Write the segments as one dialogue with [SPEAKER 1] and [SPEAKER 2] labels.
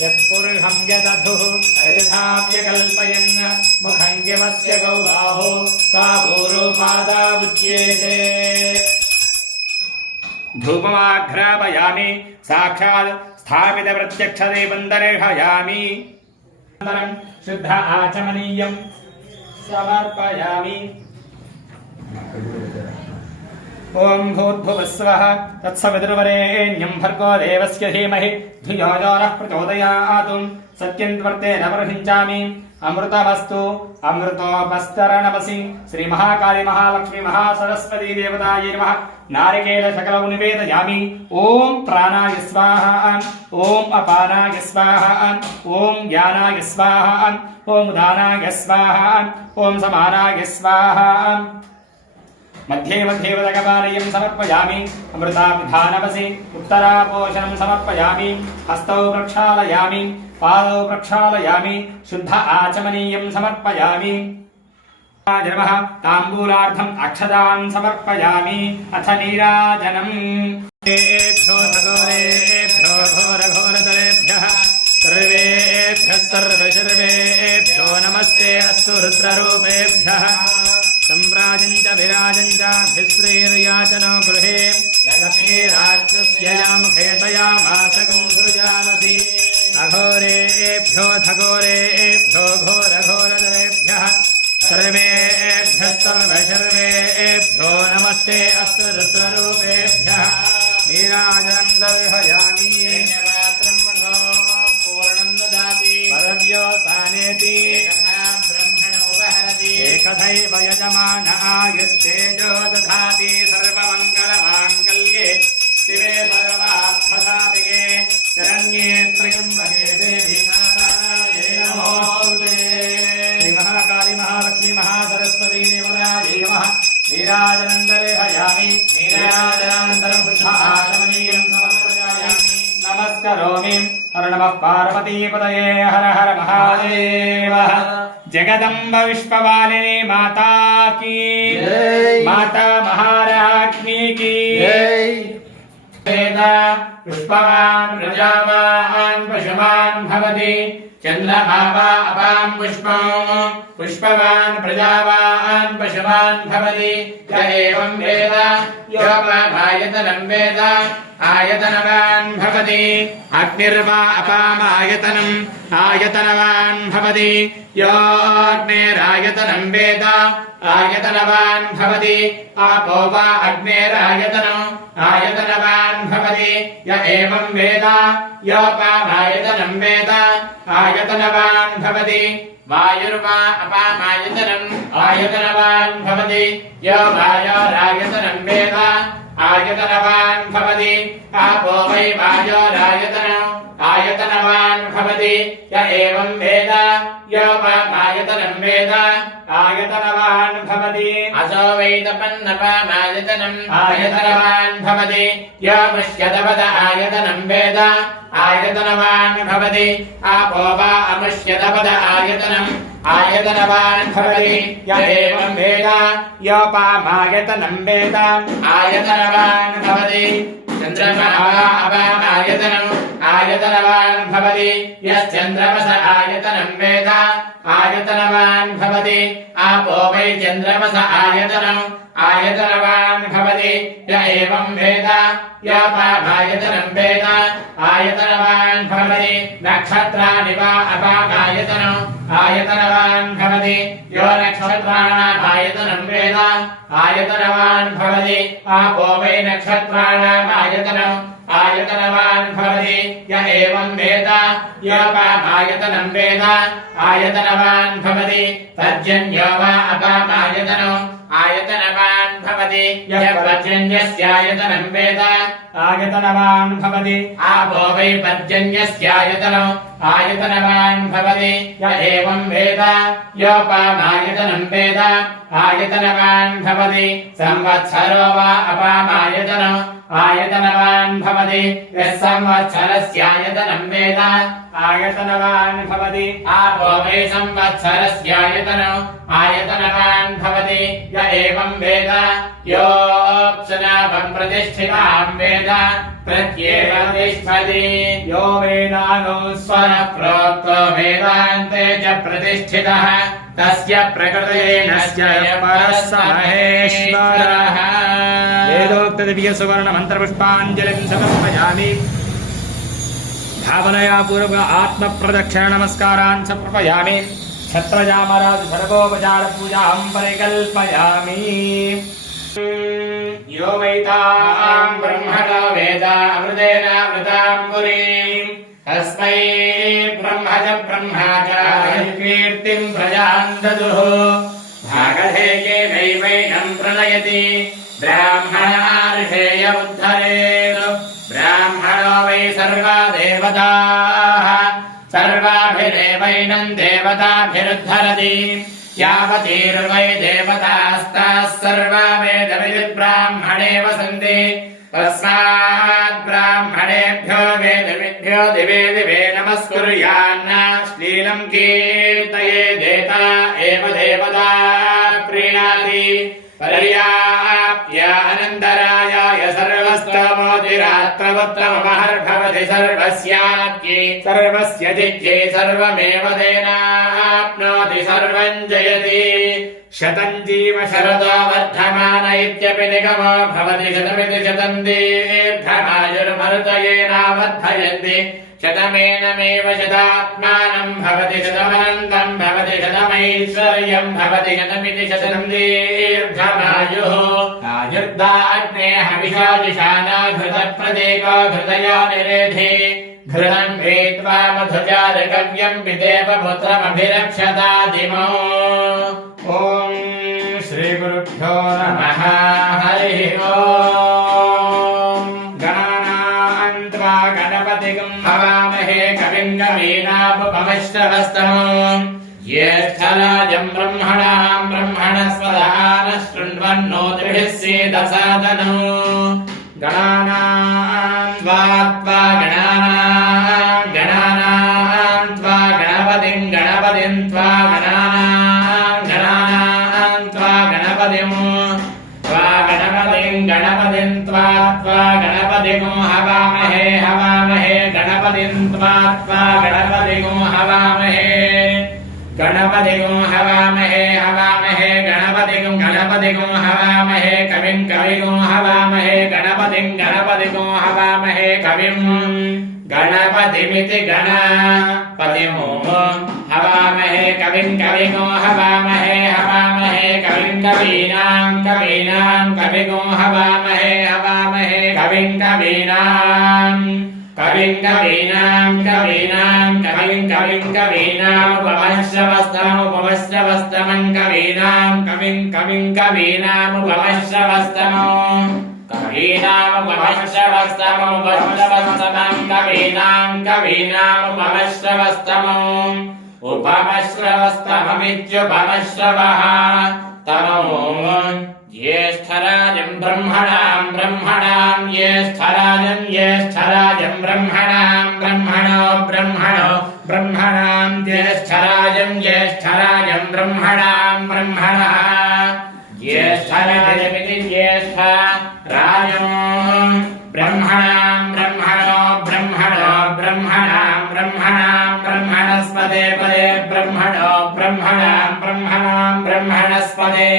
[SPEAKER 1] यत्पुरुषम् यदधुः अयधाव्यकल्पयन् मुखङ्गिमस्य का धूपमाघ्रापयामि साक्षात् शुद्ध आचमनीयम् समर्पयामि। ॐ भूर्भुवस्वः तत्सवितुर्वरेण्यं भर्गो देवस्य धीमहि धियो यो नः प्रचोदयातु सत्यं त्वर्ते न प्रहिञ्चामि अमृतमस्तु अमृतोपस्तरणमसि श्रीमहाकाली महालक्ष्मी महासरस्वती देवतायै नमः नारिकेलशकलौ निवेदयामि ॐ प्राणाय स्वाहा ॐ अपानाय स्वाहा ॐ ज्ञानाय स्वाहा ॐ उदानाय स्वाहा ॐ समानाय स्वाहा मध्ये मध्ये మధ్యేవ దేవదగపాలయం సమర్పయామి అమృతాభిధానవసి ఉత్తరాపోషణం సమర్పయామి హస్తౌ ప్రక్షాళయామి పాదౌ ప్రక్షాళయామి శుద్ధ ఆచమనీయం సమర్పయామి నమ తాంబూలార్థం అక్షదాన్ సమర్పయామి అథ నీరాజనం సర్వేభ్య సర్వేభ్యో నమస్తే అస్తు రుద్రూపేభ్య अस्तु रुद्ररूपेभ्यः सम्राजम् च विराजम् च भिश्रीर्याचनो गृहे लक्ष्मीराष्ट्रस्य यामुखेतयामासकम् सृजामसि अघोरेभ्यो धघोरेभ्यो घोरघोरतरेभ्यः सर्वेभ्यः सर्वशर्वेभ्यो नमस्ते अस्तु रुद्ररूपेभ्यः नीराजनम् दर्शयामि परव्योसानेति एकथैव यजमान आयुस्तेजो दधाति सर्वमङ्गलमाङ्गल्ये शिवे सर्वार्थसाधिके शरण्ये त्र्यम्बके देवी नारायणे नमोऽस्तुते श्रीमहाकाली महालक्ष्मी महासरस्वती देवतायै नमः नीराजनन्दर्शयामि नीराजनानन्तरं నమస్కరోమి హర నమ పార్వతీపతయే హర హర మహాదేవ జగదంబ
[SPEAKER 2] విశ్వవాలిని
[SPEAKER 1] మాతా కీ మాతా మహారాజ్ఞి पुष्पवान् प्रजावान् पशुमान् भवति चन्द्रमा वा अपां पुष्पम् पुष्पवान् प्रजावान् पशुमान् भवति य एवं वेद योपमायतनं वेद आयतनवान् भवति अग्निर्वा अपामायतनम् आयतनवान् भवति योऽग्नेरायतनं वेद आयतनवान् भवति आपो वा अग्नेरायतनम् आयतनवान् भवति य एवं वेद योपामायतनं वेद आयतनवान् भवति वायुर्वा अपामायतनम् आयतनवान् भवति यो वायोरायतनं वेद आयतनवान् भवति आपो वै वायोरायतनम् आयतनवान् भवति य एवं वेद योपामायतनं वेद आयतनवान् भवति असो वै तपन्नपामायतनम् आयतनवान् भवति यो मुष्यतपद आयतनं वेद आयतनवान् भवति आपो वा अमुष्यतपद आयतनम् आयतनवान् भवति य एवं वेद योपामायतनं वेद आयतनवान् भवति चन्द्रमा अपामायतनम् आयतनवान् भवति यश्चन्द्रमस आयतनं वेद आयतनवान् भवति आपो वै चन्द्रमस आयतनम् आयतनवान् भवति य एवं वेद यपामायतनं वेद आयतनवान् भवति नक्षत्राणि वा अपामायतनम् आयतनवान् भवति यो नक्षत्राणामायतनं वेद आयतनवान् भवति आपो वै नक्षत्राणाम् आयतनम् आयतनवान् भवति य एवं वेद यपामायतनं वेद आयतनवान् भवति तर्जन्यो वा अपामायतनम् आयतनवान् भवति यः पर्जन्यस्यायतनं वेद आयतनवान् भवति आपो वै पर्जन्यस्यायतनम् आयतनवान् भवति य एवं वेद योपामायतनं वेद आयतनवान् भवति संवत्सरो वा अपामायतनो आयतनवान् भवति यः संवत्सरस्यायतनं वेद आयतनवान् भवति आपो वै संवत्सरस्यायतनो आयतनवान् भवति य एवं वेद योऽप्सुनापं प्रतिष्ठितां वेद प्रत्येव तिष्ठति यो वेदानो स्वरः प्रोक्तो वेदान्ते च प्रतिष्ठितः तस्य
[SPEAKER 2] प्रकृतेन परसमहेश्वरः। वेदोक्तदिव्यसुवर्णमन्त्रपुष्पाञ्जलिं समर्पयामि भावनया पूर्व आत्मप्रदक्षिणनमस्कारान् समर्पयामि छत्रजामराजभर्गोपचारपूजां परिकल्पयामि।
[SPEAKER 1] यो वैतां वेदा अमृतेन पुरीम् तस्मै ब्रह्म च ब्रह्मा च कीर्तिम् प्रजाम् ददुः भागधेये नैवैनम् प्रणयति ब्राह्मणार्षेय उद्धरेत् ब्राह्मणो वै सर्वा देवताः सर्वाभिरेवैनम् देवताभिरुद्धरति यावतीर्वै देवतास्ताः सर्वा वेदविधिब्राह्मणे वसन्ति तस्मात् ब्राह्मणेभ्यो वेदविभ्यो दिवे दिवे नमस्कुर्यान्न श्लीलम् कीर्तये देता एव देवता प्रीणाति पर्याप्य सर्वस्तमोतिरात्रवत्रमहर्भवति सर्वस्याद्ये सर्वस्य जिज्ञे सर्वमेव तेनाप्नोति सर्वम् जयति शतम् जीव शरदो वर्धमान इत्यपि निगमो भवति शतमिति शतम् दीर्घमायुर्मरुतयेनावर्धयन्ति शतमेनमेव शतात्मानम् भवति शतमनन्तम् भवति शतमैश्वर्यम् भवति शतमिति शतम् दीर्घमायुः। आयुर्दाग्ने हविषादिशाना घृतप्रदेको घृतयो निरेधे वेत्वा मधुजारकव्यम् पितेव पुत्रमभिरक्षतादिमो ॐ श्रीगुरुभ्यो नमः। हरिः ओम्। गणानान्त्वा गणपतिगम् हवामहे कविम् कवीनामुपमश्रवस्तमो ज्येष्ठराजम् ब्रह्मणाम् ब्रह्मणस्वदान शृण्वन्नोतिभिः सीदसादनो गणानाम् त्वा त्वा गणानाम् गणानाम् त्वा गणपतिम् गणपतिम् त्वा गणानाम् त्वा गणपतिगो हवामहे हवामहे गणपति त्वा त्वा गणपतिगो हवामहे। गणपतिगो हवामहे हवामहे, गणपतिगो गणपतिगो हवामहे कविं कविगो हवामहे गणपतिं गणपतिगो हवामहे, कविम् गणपतिमिति गणपतिमो हवामहे कविम् कविगो हवामहे हवामहे कविम् कवीनाम् कवीनाम् कविगो हवामहे हवामहे कविम् कवीनाम् कविम् कवीनाम् कवीनाम् कविम् कविम् कवीनामुपमश्रवस्तमुपमश्रवस्तमम् कवीनाम् कविम् कविम् कवीनामुपमश्रवस्तमो कवीनामुपमश्रवस्तमुपश्रवस्तमम् कवीनाम् कवीनामुपमश्रवस्तमो उपमश्रवस्तममित्युपमश्रवः तमो ज्येष्ठराजम् ब्रह्मणाम् ब्रह्मणाम् ज्येष्ठराजम् ज्येष्ठराजम् ब्रह्मणाम् ब्रह्मणो ब्रह्मणो ब्रह्मणाम् ज्येष्ठराजम् ज्येष्ठराजम् ब्रह्मणाम् ब्रह्मणः ब्रह्मणस्पदे पदे ब्रह्मणो ब्रह्मणाम् ब्रह्मणाम् ब्रह्मणस्पदे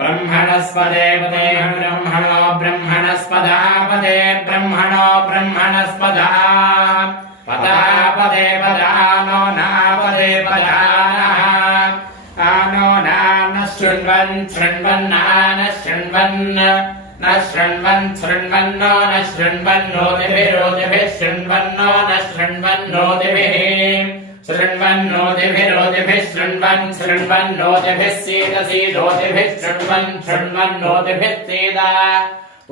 [SPEAKER 1] ब्रह्मणस्पदे पदे ब्रह्मणो ब्रह्मणस्पदा पदे ब्रह्मणो ब्रह्मणस्पदा पदा पदे पदानो नापदे पदानः आनो नान शृण्वन् शृण्वन्नान शृण्वन् न शृण्वन् शृण्वन्नो न शृण्वन्नोतिभिरोतिभिः शृण्वन्नो न शृण्वन्नोतिभिः शृण्वन्नोतिभिरोतिभिः शृण्वन् शृण्वन्नोतिभिः सीद सीदोतिभिः शृण्वन् शृण्वन्नोतिभिः सीद।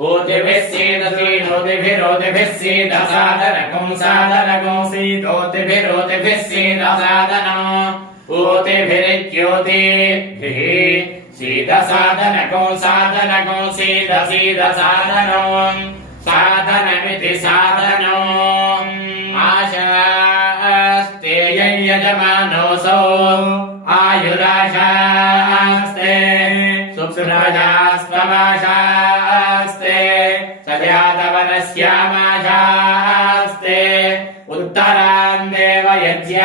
[SPEAKER 1] ऊतिभिः सीदसीदोतिभिरोतिभिः सीदसादनकं सादनकं सीदोतिभिरोतिभिः सीदसादनम् ऊतिभिरित्योतिभिः सीदसादनकं सादनकं सीदसीदसादनम् साधनमिति साधनम् यजमानोऽसौ आयुराशास्ते सुप्रजास्त्वमाशास्ते सजातवनस्यामाशास्ते उत्तरान् देवयज्ञामाशास्ते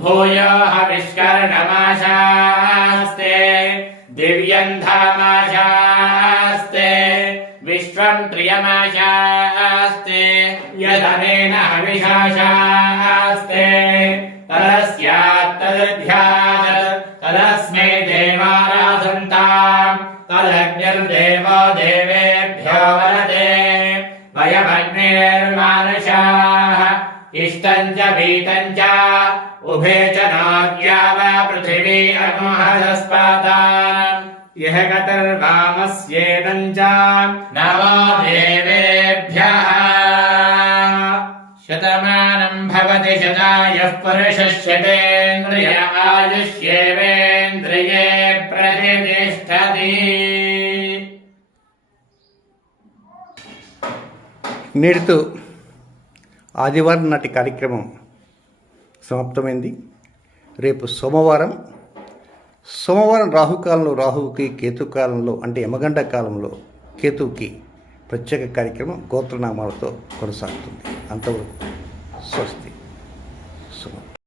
[SPEAKER 1] भूयो प्रियमाशास्ते यदनेन हविषाशास्ते। तदस्यात्तदध्यात् तदस्मै देवाराधन्ताम्। तदग्निर्देवो देवेभ्यो वरदे। वयमग्निर्मानुषाः। इष्टम् च वीतम् च। उभे च नार्या वा पृथिवी अनुहरस्पादान्
[SPEAKER 2] यः गतिर्वामस्येदम् च
[SPEAKER 1] नमो देवेभ्यः शतमानम् भवति शतायः पुरुषः शतेन्द्रिय आयुष्येवेन्द्रिये प्रतिष्ठति
[SPEAKER 3] నేటితో ఆదివారం నాటి కార్యక్రమం సమాప్తమైంది రేపు సోమవారం సోమవారం రాహుకాలంలో రాహువుకి కేతుకాలంలో అంటే యమగండ కాలంలో కేతువుకి ప్రత్యేక కార్యక్రమం గోత్రనామాలతో కొనసాగుతుంది. అంతవరకు స్వస్తి.